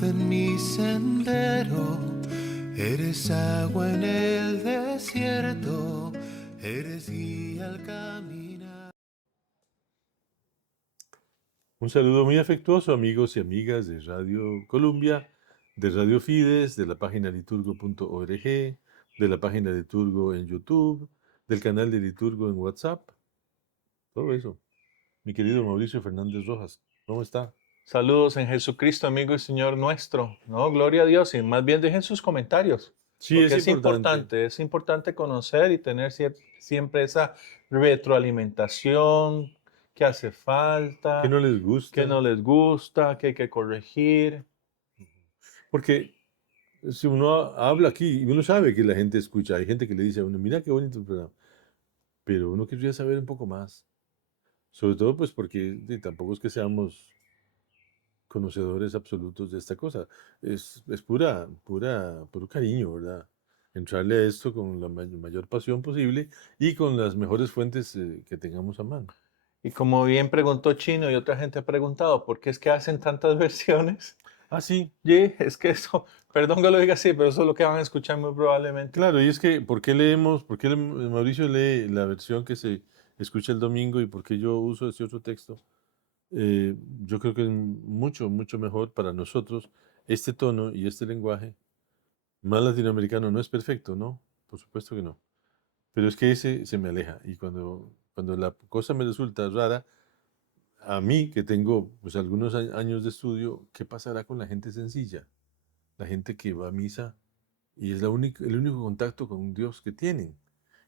luz en mi sendero, eres agua en el desierto, eres guía al caminar. Un saludo muy afectuoso, amigos y amigas de Radio Columbia, de Radio Fides, de la página liturgo.org, de la página de Liturgo en YouTube, del canal de Liturgo en WhatsApp, todo eso. Mi querido Mauricio Fernández Rojas, ¿cómo está? Saludos en Jesucristo, amigo y Señor nuestro. No, gloria a Dios. Y más bien dejen sus comentarios. Sí, Porque es importante. es importante conocer y tener siempre esa retroalimentación que hace falta, ¿Qué no les gusta? que no les gusta, que hay que corregir. Porque si uno habla aquí, y uno sabe que la gente escucha, hay gente que le dice a uno, mira qué bonito el programa, pero uno querría saber un poco más. Sobre todo pues porque tampoco es que seamos conocedores absolutos de esta cosa. Es puro cariño, ¿verdad? Entrarle a esto con la mayor pasión posible y con las mejores fuentes que tengamos a mano. Y como bien preguntó Chino y otra gente ha preguntado, ¿por qué es que hacen tantas versiones? Ah, sí, Sí, es que eso, perdón que lo diga así, pero eso es lo que van a escuchar muy probablemente. claro, y es que, ¿por qué Mauricio lee la versión que se escucha el domingo y por qué yo uso ese otro texto? Yo creo que es mucho mejor para nosotros este tono y este lenguaje. Más latinoamericano no es perfecto, ¿no? Por supuesto que no. Pero es que ese se me aleja. Y cuando la cosa me resulta rara, a mí que tengo pues algunos años de estudio, ¿qué pasará con la gente sencilla? La gente que va a misa y es el único contacto con Dios que tienen.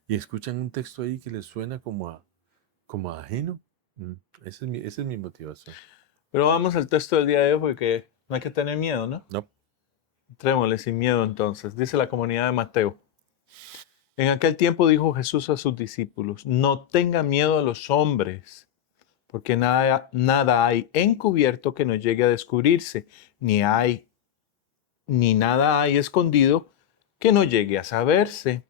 Y escuchan un texto ahí que les suena como a ajeno. Mm, esa es mi motivación. Pero vamos al texto del día de hoy porque no hay que tener miedo, ¿no? No. Entrémosle sin miedo entonces, dice la comunidad de Mateo. En aquel tiempo dijo Jesús a sus discípulos, no tengan miedo a los hombres, porque nada hay encubierto que no llegue a descubrirse, ni nada hay escondido que no llegue a saberse.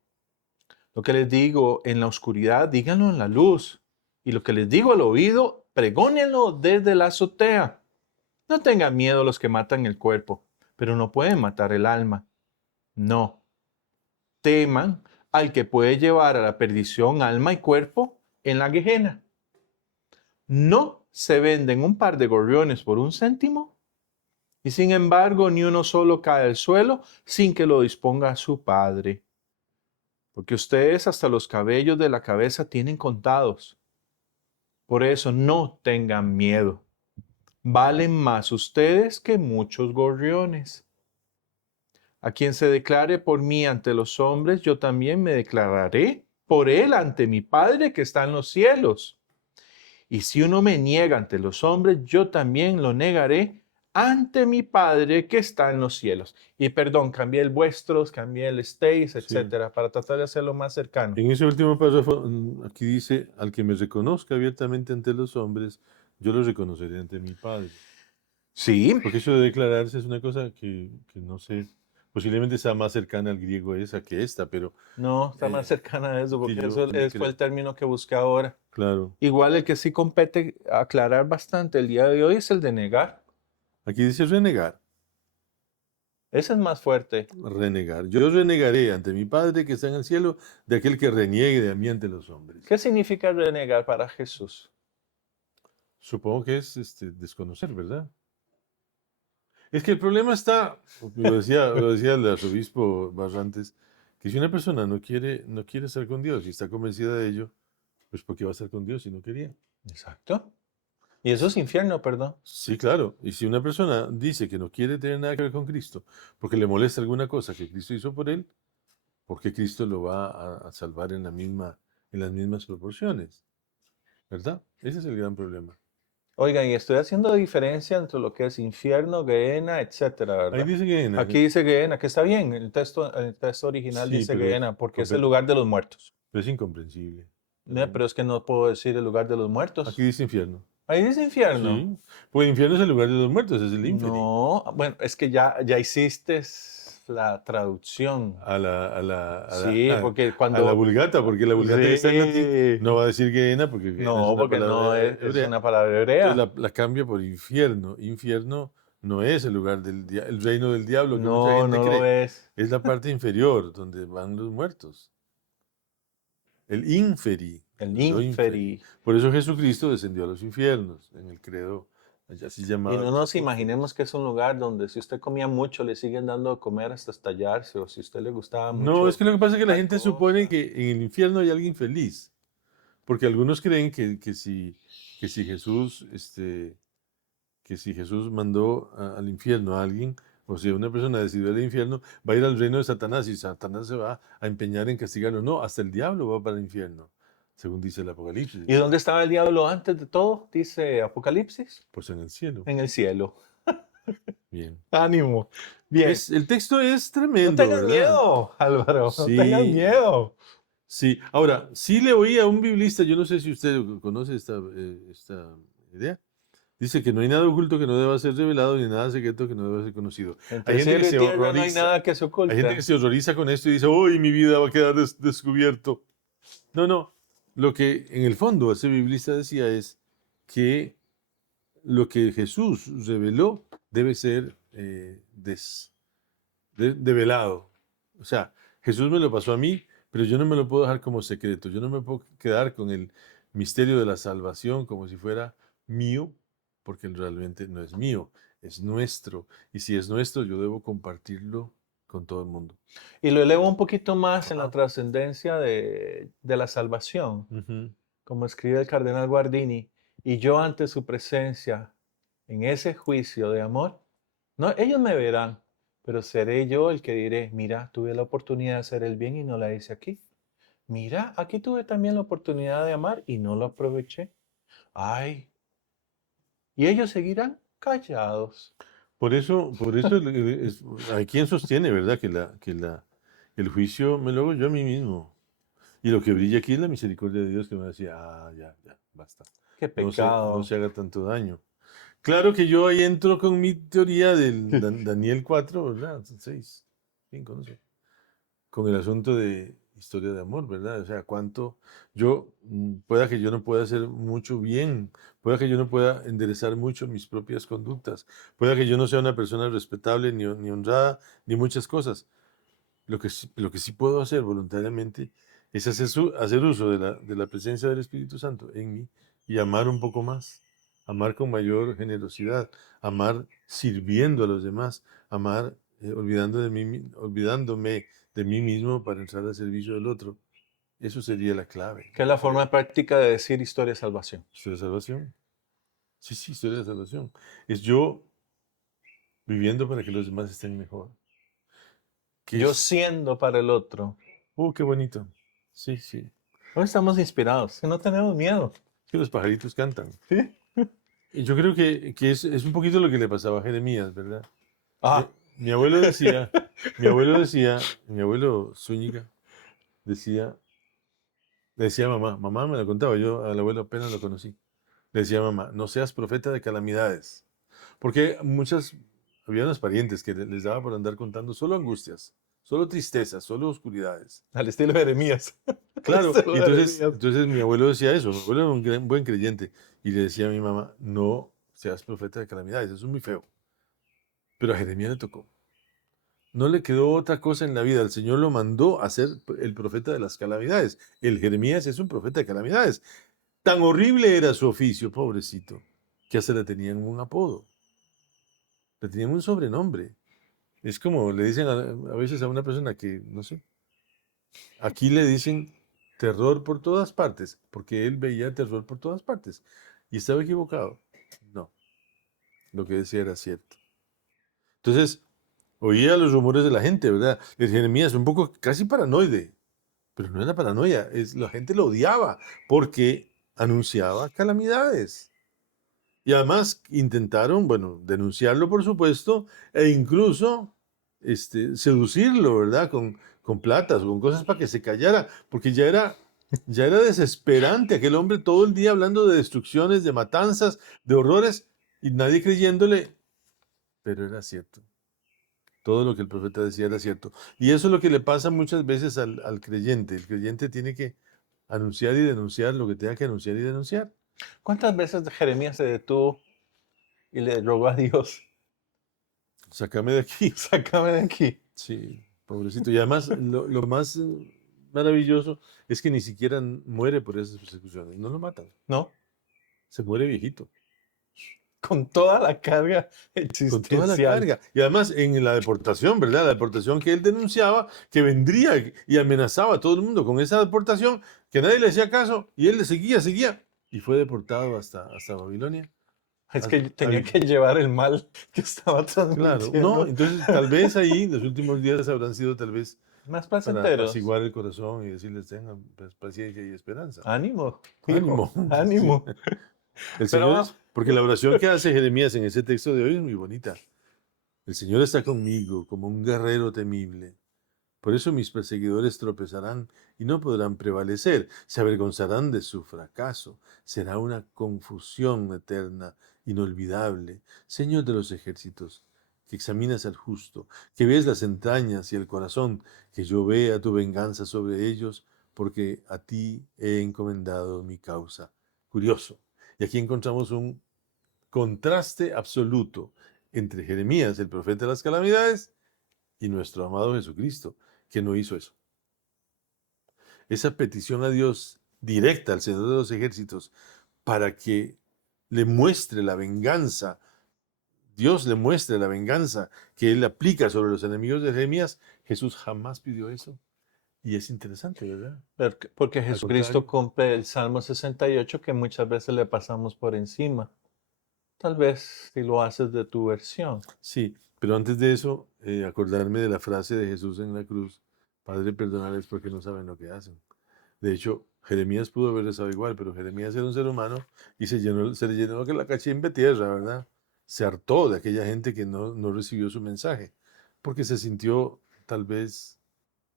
Lo que les digo en la oscuridad, díganlo en la luz, y lo que les digo al oído, pregónenlo desde la azotea. No tengan miedo los que matan el cuerpo, pero no pueden matar el alma. No, teman al que puede llevar a la perdición alma y cuerpo en la Gehenna. ¿No se venden un par de gorriones por 1 céntimo? Y sin embargo, ni uno solo cae al suelo sin que lo disponga su Padre. Porque ustedes hasta los cabellos de la cabeza tienen contados. Por eso no tengan miedo. Valen más ustedes que muchos gorriones. A quien se declare por mí ante los hombres, yo también me declararé por él ante mi Padre que está en los cielos. Y si uno me niega ante los hombres, yo también lo negaré ante mi Padre que está en los cielos. Y perdón, cambié el vuestros, cambié el estéis, etcétera, para tratar de hacerlo más cercano. En ese último párrafo, aquí dice, al que me reconozca abiertamente ante los hombres, yo lo reconoceré ante mi Padre. Sí, Porque eso de declararse es una cosa que no sé, posiblemente sea más cercana al griego esa que esta, pero no, está más cercana a eso, sí, porque yo eso fue el término que busqué ahora. claro. Igual el que sí compete aclarar bastante el día de hoy es el de negar. Aquí dice renegar, Ese es más fuerte. renegar. Yo renegaré ante mi Padre que está en el cielo de aquel que reniegue de mí ante los hombres. ¿Qué significa renegar para Jesús? Supongo que es desconocer, ¿verdad? Es que el problema está, lo decía el arzobispo Barrantes, que si una persona no quiere estar con Dios y está convencida de ello, pues ¿por qué va a estar con Dios si no quería? Exacto. Y eso es infierno, perdón. Sí, claro. Y si una persona dice que no quiere tener nada que ver con Cristo porque le molesta alguna cosa que Cristo hizo por él, ¿por qué Cristo lo va a salvar en las mismas proporciones? ¿Verdad? Ese es el gran problema. Oigan, y estoy haciendo diferencia entre lo que es infierno, Gehenna, etcétera, Ahí ¿verdad? dice que Aquí dice Gehenna, que está bien, el texto original sí, dice pero Gehenna, porque es el lugar de los muertos. es incomprensible. Pero es que no puedo decir el lugar de los Aquí muertos. dice infierno. Ahí dice infierno. Sí. Pues el infierno es el lugar de los muertos, es el inferi. No, bueno, es que ya hiciste la traducción. Sí, porque a cuando... la vulgata, porque la vulgata está en latín, Sí. no va a decir Gehenna porque Gehenna es No, una porque no palabra es hebrea. una palabra hebrea. Entonces la cambia por infierno. Infierno no es el lugar el reino del diablo, que mucha No, gente no lo cree. es. Es la parte inferior, donde van los muertos. El inferi, El lo inferi. inferi. Por eso Jesucristo descendió a los infiernos, en el credo, así Y llamado. no nos imaginemos que es un lugar donde si usted comía mucho le siguen dando de comer hasta estallarse, o si a usted le gustaba No, es mucho que lo que pasa es que la tal gente supone cosa. que en el infierno hay alguien feliz, porque algunos creen que si Jesús, que si Jesús mandó al infierno a alguien, o si una persona decidió ir al infierno, va a ir al reino de Satanás y Satanás se va a empeñar en castigarlo. No, hasta el diablo va para el infierno, según dice el Apocalipsis. ¿Y dónde estaba el diablo antes de todo? Dice Apocalipsis. Pues en el cielo. En el cielo. Bien. Ánimo. Bien. El texto es No tremendo, tengas ¿verdad? miedo, Álvaro. No tengas Sí, miedo. sí. Ahora, sí le oí a un biblista, yo no sé si usted conoce esta idea. Dice que no hay nada oculto que no deba ser revelado ni nada secreto que no deba ser conocido. Entre Hay gente que cielo y se tierra no hay horroriza. nada que se Hay gente que oculta. se horroriza con esto y dice, uy, mi vida va a quedar descubierto. No, no. Lo que en el fondo ese biblista decía es que lo que Jesús reveló debe ser develado. O sea, Jesús me lo pasó a mí, pero yo no me lo puedo dejar como secreto. Yo no me puedo quedar con el misterio de la salvación como si fuera mío, porque realmente no es mío, es nuestro. Y si es nuestro, yo debo compartirlo con todo el mundo. Y lo elevo un poquito más en la trascendencia de la salvación, Ujú. como escribe el cardenal Guardini. Y yo ante su presencia, en ese juicio de amor, no, ellos me verán, pero seré yo el que diré, mira, tuve la oportunidad de hacer el bien y no la hice aquí. Mira, aquí tuve también la oportunidad de amar y no lo aproveché. Ay, y ellos seguirán callados. Por eso hay quien sostiene, ¿verdad? El juicio me lo hago yo a mí mismo. Y lo que brilla aquí es la misericordia de Dios que me decía, ya, basta. Qué No pecado. se haga tanto daño. Claro que yo ahí entro con mi teoría del Daniel 4, ¿verdad? 6, 5, no sé. Con el asunto de historia de amor, ¿verdad? O sea, cuánto pueda que yo no pueda hacer mucho bien, pueda que yo no pueda enderezar mucho mis propias conductas, pueda que yo no sea una persona respetable ni honrada, ni muchas cosas. Lo que sí puedo hacer voluntariamente es hacer uso de la presencia del Espíritu Santo en mí y amar un poco más, amar con mayor generosidad, amar sirviendo a los demás, amar olvidándome de mí mismo para entrar al servicio del otro. Eso sería la clave. Que es la forma práctica de decir historia de salvación. Historia de salvación. Sí, sí, historia de salvación. Es yo viviendo para que los demás estén mejor. Que Yo es, siendo para el otro. qué bonito. Sí, sí. Hoy estamos inspirados, que no tenemos miedo. Que los pajaritos cantan. ¿Sí? Y yo creo que es un poquito lo que le pasaba a Jeremías, ¿verdad? Mi, Ah, mi abuelo Zúñiga decía, le decía a mamá me lo contaba, yo al abuelo apenas lo conocí. Le decía a mamá, no seas profeta de calamidades. Porque había unos parientes que les daba por andar contando solo angustias, solo tristezas, solo oscuridades. al estilo de Jeremías. Al Claro, estilo y de Jeremías. entonces mi abuelo decía eso, mi abuelo era un buen creyente, y le decía a mi mamá, no seas profeta de calamidades, eso es muy feo. Pero a Jeremías le tocó. No le quedó otra cosa en la vida, el Señor lo mandó a ser el profeta de las calamidades. El Jeremías es un profeta de calamidades. Tan horrible era su oficio, pobrecito, que hasta le tenían un apodo, le tenían un sobrenombre. Es como le dicen a veces a una persona que, no sé, aquí le dicen terror por todas partes, porque él veía terror por todas partes. Y estaba equivocado. No, lo que decía era cierto. Entonces, oía los rumores de la gente, ¿verdad? El Jeremías, un poco casi paranoide, pero no era paranoia, la gente lo odiaba porque anunciaba calamidades. Y además intentaron, bueno, denunciarlo, por supuesto, e incluso seducirlo, ¿verdad? Con platas o con cosas para que se callara, porque ya era desesperante aquel hombre todo el día hablando de destrucciones, de matanzas, de horrores, y nadie creyéndole, pero era cierto. Todo lo que el profeta decía era cierto. Y eso es lo que le pasa muchas veces al creyente. El creyente tiene que anunciar y denunciar lo que tenga que anunciar y denunciar. ¿Cuántas veces Jeremías se detuvo y le rogó a Dios? sácame de aquí. sácame de aquí. Sí, pobrecito. Y además, lo más maravilloso es que ni siquiera muere por esas persecuciones. No lo matan. ¿No? Se muere viejito. Con toda la carga Con toda la existencial. carga. Y además en la deportación, ¿verdad? La deportación que él denunciaba, que vendría y amenazaba a todo el mundo con esa deportación, que nadie le hacía caso, y él le seguía. Y fue deportado hasta Babilonia. Es que Hasta- tenía al- que llevar el mal que estaba Claro, no, transmitiendo. entonces tal vez ahí los últimos días habrán sido tal vez Más para placenteros. apaciguar el corazón y decirles tengan paciencia y esperanza. Ánimo, Ánimo. hijo, ánimo. Sí. El Pero Señor porque la oración que hace Jeremías en ese texto de hoy es muy bonita. El Señor está conmigo como un guerrero temible. Por eso mis perseguidores tropezarán y no podrán prevalecer. Se avergonzarán de su fracaso. Será una confusión eterna, inolvidable. Señor de los ejércitos, que examinas al justo, que ves las entrañas y el corazón, que yo vea tu venganza sobre ellos, porque a ti he encomendado mi causa. Curioso. Y aquí encontramos un contraste absoluto entre Jeremías, el profeta de las calamidades, y nuestro amado Jesucristo, que no hizo eso. Esa petición a Dios directa, al Señor de los ejércitos, para que le muestre la venganza, Dios le muestre la venganza que Él aplica sobre los enemigos de Jeremías, Jesús jamás pidió eso. Y es interesante, ¿verdad? porque Jesucristo contrario. cumple el Salmo 68 que muchas veces le pasamos por encima. Tal vez si lo haces de tu versión. Sí, pero antes de eso, acordarme de la frase de Jesús en la cruz, Padre, perdónales porque no saben lo que hacen. De hecho, Jeremías pudo haber rezado igual, pero Jeremías era un ser humano y se le llenó la cachimba de tierra, ¿verdad? Se hartó de aquella gente que no recibió su mensaje, porque se sintió tal vez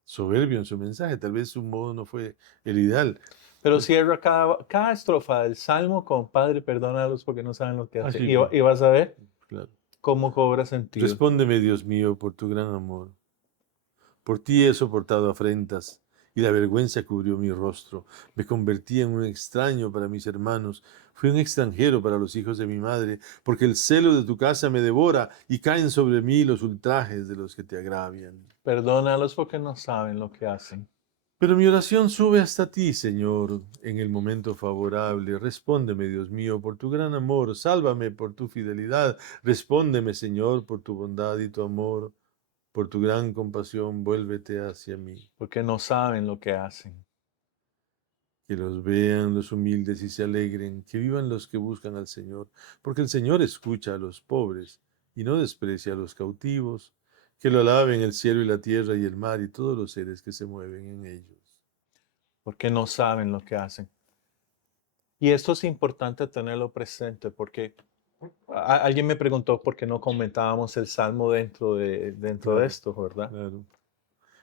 soberbio en su mensaje, tal vez su modo no fue el ideal. Pero cierra cada estrofa del Salmo con Padre, perdónalos porque no saben lo que hacen. sí, Y vas a ver claro. cómo cobra sentido. Respóndeme, Dios mío, por tu gran amor. Por ti he soportado afrentas y la vergüenza cubrió mi rostro. Me convertí en un extraño para mis hermanos. Fui un extranjero para los hijos de mi madre, porque el celo de tu casa me devora y caen sobre mí los ultrajes de los que te agravian. Perdónalos porque no saben lo que hacen. Pero mi oración sube hasta ti, Señor, en el momento favorable. Respóndeme, Dios mío, por tu gran amor. Sálvame por tu fidelidad. Respóndeme, Señor, por tu bondad y tu amor. Por tu gran compasión, vuélvete hacia mí. Porque no saben lo que hacen. Que los vean los humildes y se alegren, que vivan los que buscan al Señor, porque el Señor escucha a los pobres y no desprecia a los cautivos, que lo alaben el cielo y la tierra y el mar y todos los seres que se mueven en ellos. Porque no saben lo que hacen. Y esto es importante tenerlo presente porque alguien me preguntó por qué no comentábamos el Salmo dentro de Claro. esto, ¿verdad? Claro.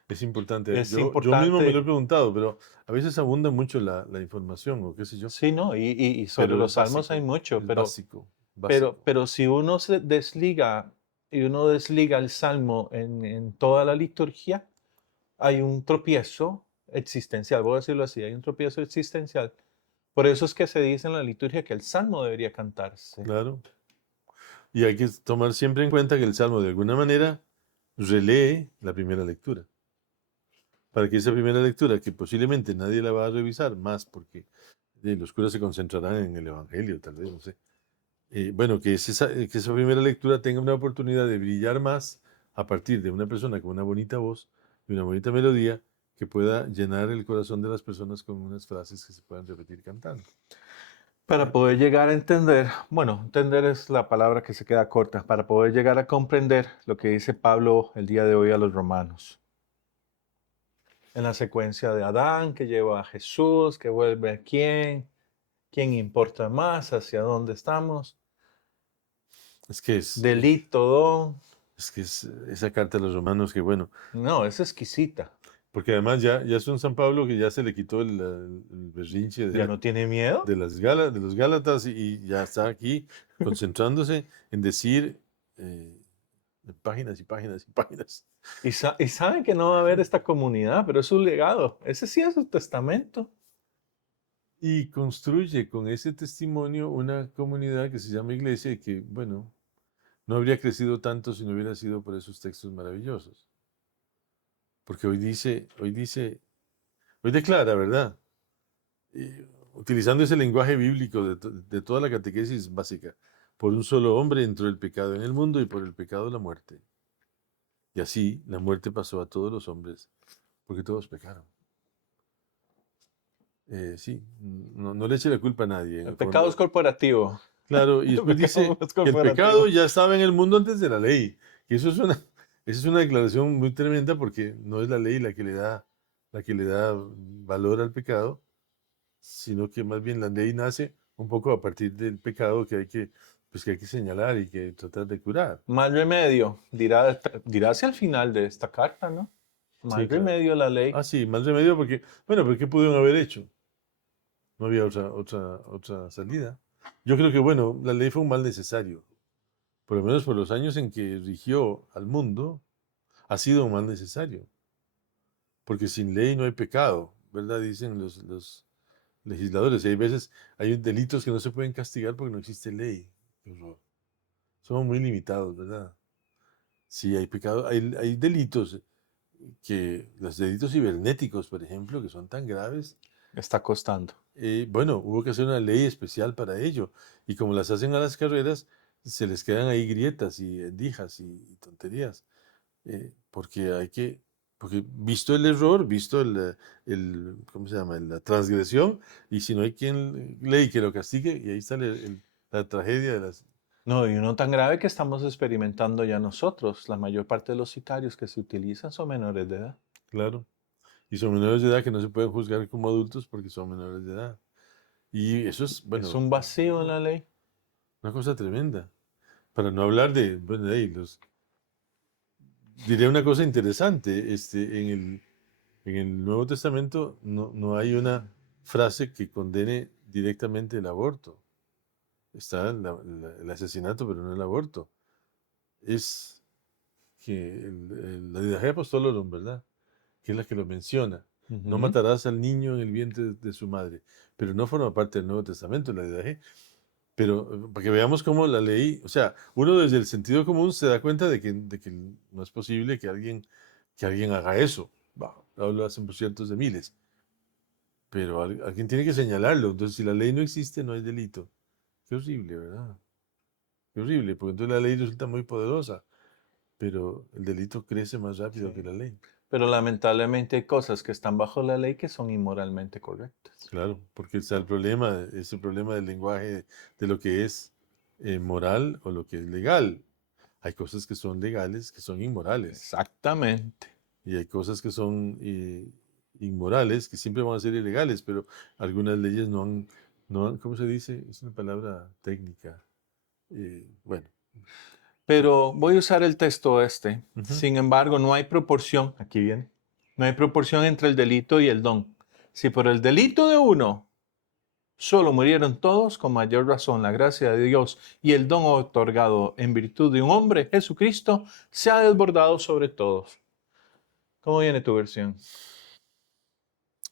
Es importante. Es Yo mismo importante. me lo he preguntado, pero a veces abunda mucho la información, o qué sé yo. Sí, ¿no? Y sobre Pero los es salmos básico, hay mucho, es pero, básico, básico. pero si uno se desliga y uno desliga el salmo en toda la liturgia, hay un tropiezo existencial, voy a decirlo así, hay un tropiezo existencial. Por eso es que se dice en la liturgia que el salmo debería cantarse. Claro. Y hay que tomar siempre en cuenta que el Salmo de alguna manera relee la primera lectura. Para que esa primera lectura, que posiblemente nadie la va a revisar más porque los curas se concentrarán en el Evangelio, tal vez, no sé. Bueno, que esa primera lectura tenga una oportunidad de brillar más a partir de una persona con una bonita voz y una bonita melodía que pueda llenar el corazón de las personas con unas frases que se puedan repetir cantando. Para poder llegar a entender, bueno, entender es la palabra que se queda corta, para poder llegar a comprender lo que dice Pablo el día de hoy a los romanos. En la secuencia de Adán, que lleva a Jesús, que vuelve a quién importa más, hacia dónde estamos, Es que es delito, esa carta a los romanos que, bueno, no, es exquisita. porque además ya es un San Pablo que ya se le quitó el berrinche ¿Ya no tiene miedo? de los Gálatas y ya está aquí concentrándose en decir páginas y páginas y páginas. Y saben que no va a haber esta comunidad, pero es su legado. Ese sí es su testamento. Y construye con ese testimonio una comunidad que se llama iglesia y que, bueno, no habría crecido tanto si no hubiera sido por esos textos maravillosos. Porque hoy declara, ¿verdad? Utilizando ese lenguaje bíblico de toda la catequesis básica, por un solo hombre entró el pecado en el mundo y por el pecado la muerte. Y así la muerte pasó a todos los hombres, porque todos pecaron. Sí, no le eche la culpa a nadie. En El el pecado fondo. es corporativo. Claro, y El después pecado dice es que el corporativo. pecado ya estaba en el mundo antes de la ley. Y esa es una declaración muy tremenda porque no es la ley la que le da valor al pecado, sino que más bien la ley nace un poco a partir del pecado pues que hay que señalar y que tratar de curar. Mal remedio, dirá hacia el final de esta carta, ¿no? Mal Sí, claro. remedio la ley. Ah, sí, más remedio porque, bueno, pero ¿qué pudieron haber hecho? No había otra salida. Yo creo que, bueno, la ley fue un mal necesario. Por lo menos por los años en que rigió al mundo, ha sido un mal necesario. Porque sin ley no hay pecado, ¿verdad? Dicen los legisladores. Y hay veces, hay delitos que no se pueden castigar porque no existe ley. Qué horror. Somos muy limitados, ¿verdad? Sí, hay pecado, hay delitos los delitos cibernéticos, por ejemplo, que son tan graves. Está costando. Bueno, hubo que hacer una ley especial para ello. Y como las hacen a las carreras, se les quedan ahí grietas y endijas y tonterías. Porque visto el error, visto ¿cómo se llama? La transgresión, y si no hay quien ley que lo castigue, y ahí está la tragedia de las... No, y uno tan grave que estamos experimentando ya nosotros. La mayor parte de los sicarios que se utilizan son menores de edad. Claro. Y son menores de edad que no se pueden juzgar como adultos porque son menores de edad. Y eso es, Es bueno, un vacío en la ley. una cosa tremenda. Para no hablar bueno, diré una cosa interesante. En el Nuevo Testamento no hay una frase que condene directamente el aborto. Está el asesinato, pero no el aborto. Es que la Didache Apostolorum, ¿verdad? Que es la que lo menciona. No Ujú. matarás al niño en el vientre de su madre. Pero no forma parte del Nuevo Testamento, la Didache. Pero para que veamos cómo la ley, o sea, uno desde el sentido común se da cuenta de que no es posible que alguien haga eso. Bah, lo hacen por cientos de miles. Pero alguien tiene que señalarlo. Entonces, si la ley no existe, no hay delito. Qué horrible, ¿verdad? Qué horrible, porque entonces la ley resulta muy poderosa, pero el delito crece más rápido Sí. que la ley. Pero lamentablemente hay cosas que están bajo la ley que son inmoralmente correctas. Claro, porque está el problema, es el problema del lenguaje de lo que es moral o lo que es legal. Hay cosas que son legales que son inmorales. Exactamente. Y hay cosas que son inmorales que siempre van a ser ilegales, pero algunas leyes ¿cómo se dice? Es una palabra técnica. Bueno. Pero voy a usar el texto este. Ujú. Sin embargo, no hay proporción, aquí viene, no hay proporción entre el delito y el don. Si por el delito de uno solo murieron todos, con mayor razón la gracia de Dios y el don otorgado en virtud de un hombre, Jesucristo, se ha desbordado sobre todos. ¿Cómo viene tu versión?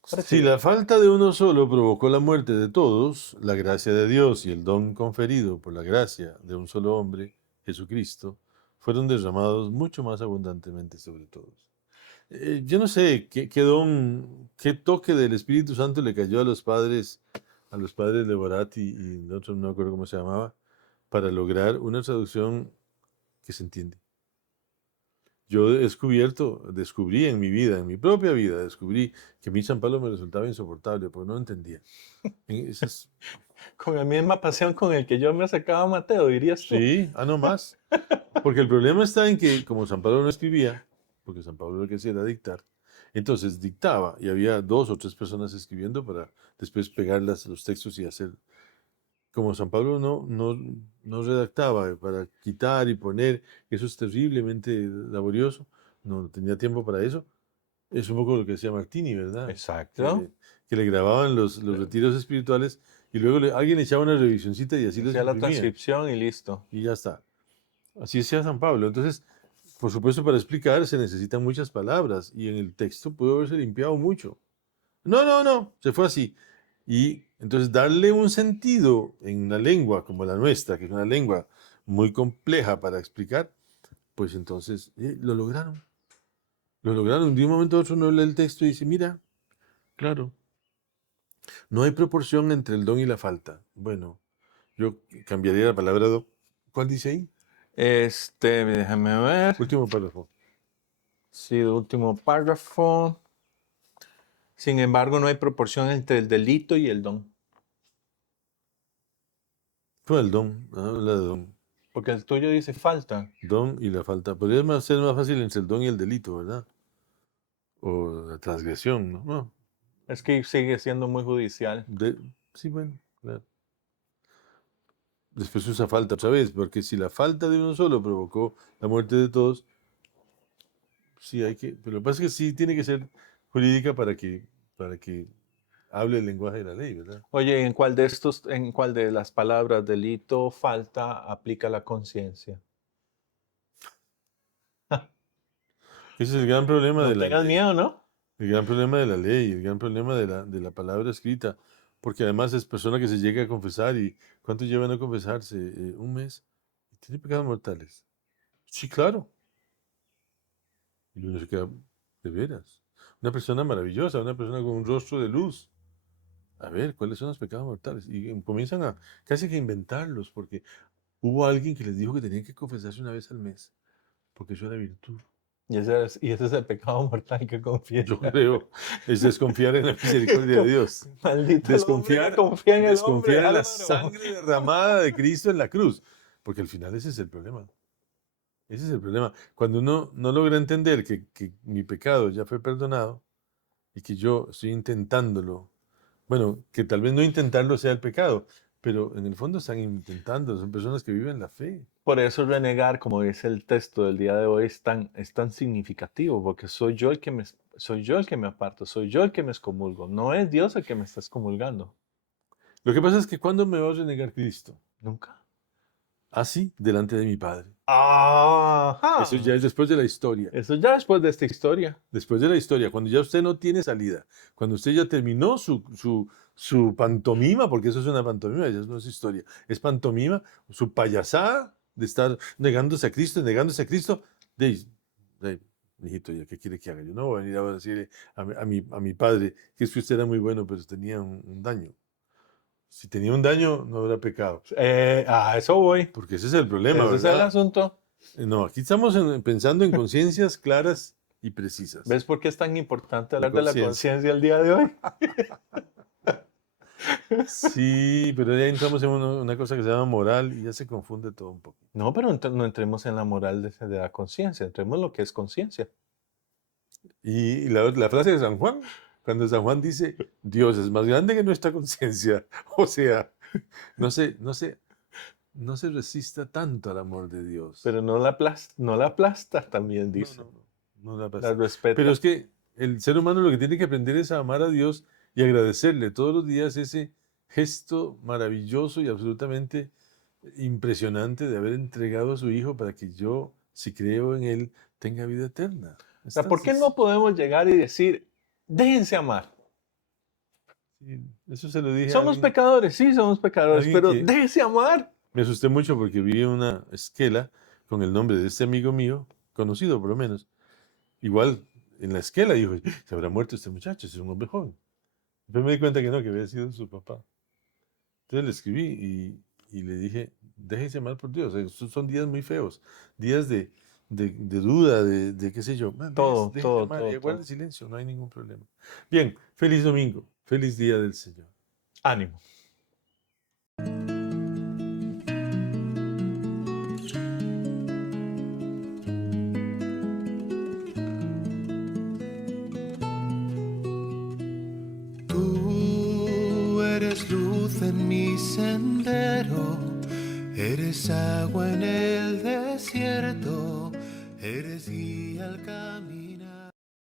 Si la falta de uno solo provocó la muerte de todos, la gracia de Dios y el don conferido por la gracia de un solo hombre, Jesucristo, fueron derramados mucho más abundantemente sobre todos. Yo no sé qué don, qué toque del Espíritu Santo le cayó a los padres de Borati y el otro no me acuerdo cómo se llamaba, para lograr una traducción que se entiende. Yo descubrí en mi vida, en mi propia vida, descubrí que a mí San Pablo me resultaba insoportable porque no entendía. Esas, Con la misma pasión con el que yo me sacaba a Mateo, dirías tú. sí, no más. Porque el problema está en que como San Pablo no escribía, porque San Pablo lo que hacía era dictar, entonces dictaba y había 2 o 3 personas escribiendo para después pegar los textos y hacer. Como San Pablo no redactaba para quitar y poner, eso es terriblemente laborioso, no tenía tiempo para eso. Es un poco lo que decía Martini, ¿verdad? Exacto. Que le grababan los retiros espirituales y luego alguien le echaba una revisioncita y así los Hacía la imprimía. transcripción y listo. Y ya está. Así decía San Pablo. Entonces, por supuesto, para explicar se necesitan muchas palabras y en el texto pudo haberse limpiado mucho. No, se fue así. Y entonces darle un sentido en una lengua como la nuestra, que es una lengua muy compleja para explicar, pues entonces lo lograron. Lo lograron. De un momento a otro uno lee el texto y dice, mira, claro, no hay proporción entre el don y la falta. Bueno, yo cambiaría la palabra don. ¿Cuál dice ahí? Déjame ver. Último párrafo. Sí, el último párrafo. Sin embargo, no hay proporción entre el delito y el don. Fue el don, habla de don. Porque el tuyo dice falta. Don y la falta. Podría ser más fácil entre el don y el delito, ¿verdad? O la transgresión, ¿no? No, Es que sigue siendo muy judicial. sí, bueno, claro. Después usa falta otra vez, porque si la falta de uno solo provocó la muerte de todos, sí hay que. Pero lo que pasa es que sí tiene que ser jurídica para que hable el lenguaje de la ley, ¿verdad? Oye, en cuál de las palabras delito, falta, aplica la conciencia? Ese es el gran problema No de la tengas ley. miedo, ¿no? El gran problema de la ley, el gran problema de la palabra escrita, porque además es persona que se llega a confesar y ¿cuánto llevan a confesarse? Un mes. ¿Tiene pecados mortales? Sí, claro. Y uno se queda, de veras. Una persona maravillosa, una persona con un rostro de luz. A ver, ¿cuáles son los pecados mortales? Y comienzan a casi que inventarlos, porque hubo alguien que les dijo que tenían que confesarse una vez al mes, porque eso era virtud. Y ese es el pecado mortal que confiesa. Yo creo, es desconfiar en la misericordia de Dios. Maldito el hombre que Desconfiar, confía en el hombre, desconfiar en la Álvaro. sangre derramada de Cristo en la cruz. Porque al final ese es el problema. Ese es el problema. Cuando uno no logra entender que mi pecado ya fue perdonado y que yo estoy intentándolo, bueno, que tal vez no intentarlo sea el pecado, pero en el fondo están intentando, son personas que viven la fe. Por eso renegar, como dice el texto del día de hoy, es tan significativo, porque soy yo el que me aparto, soy yo el que me excomulgo, no es Dios el que me está excomulgando. Lo que pasa es que cuando me va a renegar Cristo, Nunca. así delante de mi Padre. Ajá. Eso ya es después de la historia. Eso ya después de esta historia. Después de la historia, cuando ya usted no tiene salida, cuando usted ya terminó su pantomima, porque eso es una pantomima, ya no es historia, es pantomima, su payasada de estar negándose a Cristo, mijito, ¿ya qué quiere que haga? Yo no voy a venir a decirle a mi padre que es que usted era muy bueno, pero tenía un daño. Si tenía un daño, no habrá pecado. A eso voy. Porque ese es el problema, Ese es el ¿verdad? asunto. No, aquí estamos pensando en conciencias claras y precisas. ¿Ves por qué es tan importante La hablar de la conciencia. conciencia el día de hoy? Sí, pero ya entramos en una cosa que se llama moral y ya se confunde todo un poco. No, pero no entremos en la moral de la conciencia, entremos en lo que es conciencia. Y la frase de San Juan, cuando San Juan dice, Dios es más grande que nuestra conciencia, o sea, no se resista tanto al amor de Dios. Pero no la aplasta, también dice. No la La aplasta. respeta. Pero es que el ser humano lo que tiene que aprender es a amar a Dios y agradecerle todos los días ese gesto maravilloso y absolutamente impresionante de haber entregado a su Hijo para que yo, si creo en Él, tenga vida eterna. O sea, ¿por qué no podemos llegar y decir, déjense amar? Sí, eso se lo dije a Somos alguien. pecadores, sí, somos pecadores, Alguien pero que- déjense amar. Me asusté mucho porque vi una esquela con el nombre de este amigo mío, conocido por lo menos. Igual en la esquela dijo, se habrá muerto este muchacho, es un hombre joven. Después me di cuenta que no, que había sido su papá. Entonces le escribí y le dije, déjense amar por Dios. Estos son días muy feos, días de duda, de qué sé yo. Man, Todo, déjense todo, amar todo, y guarden todo. silencio, no hay ningún problema. Bien, feliz domingo, feliz día del Señor. Ánimo. Tú eres luz en mi sendero, eres agua en el desierto, eres guía al camino.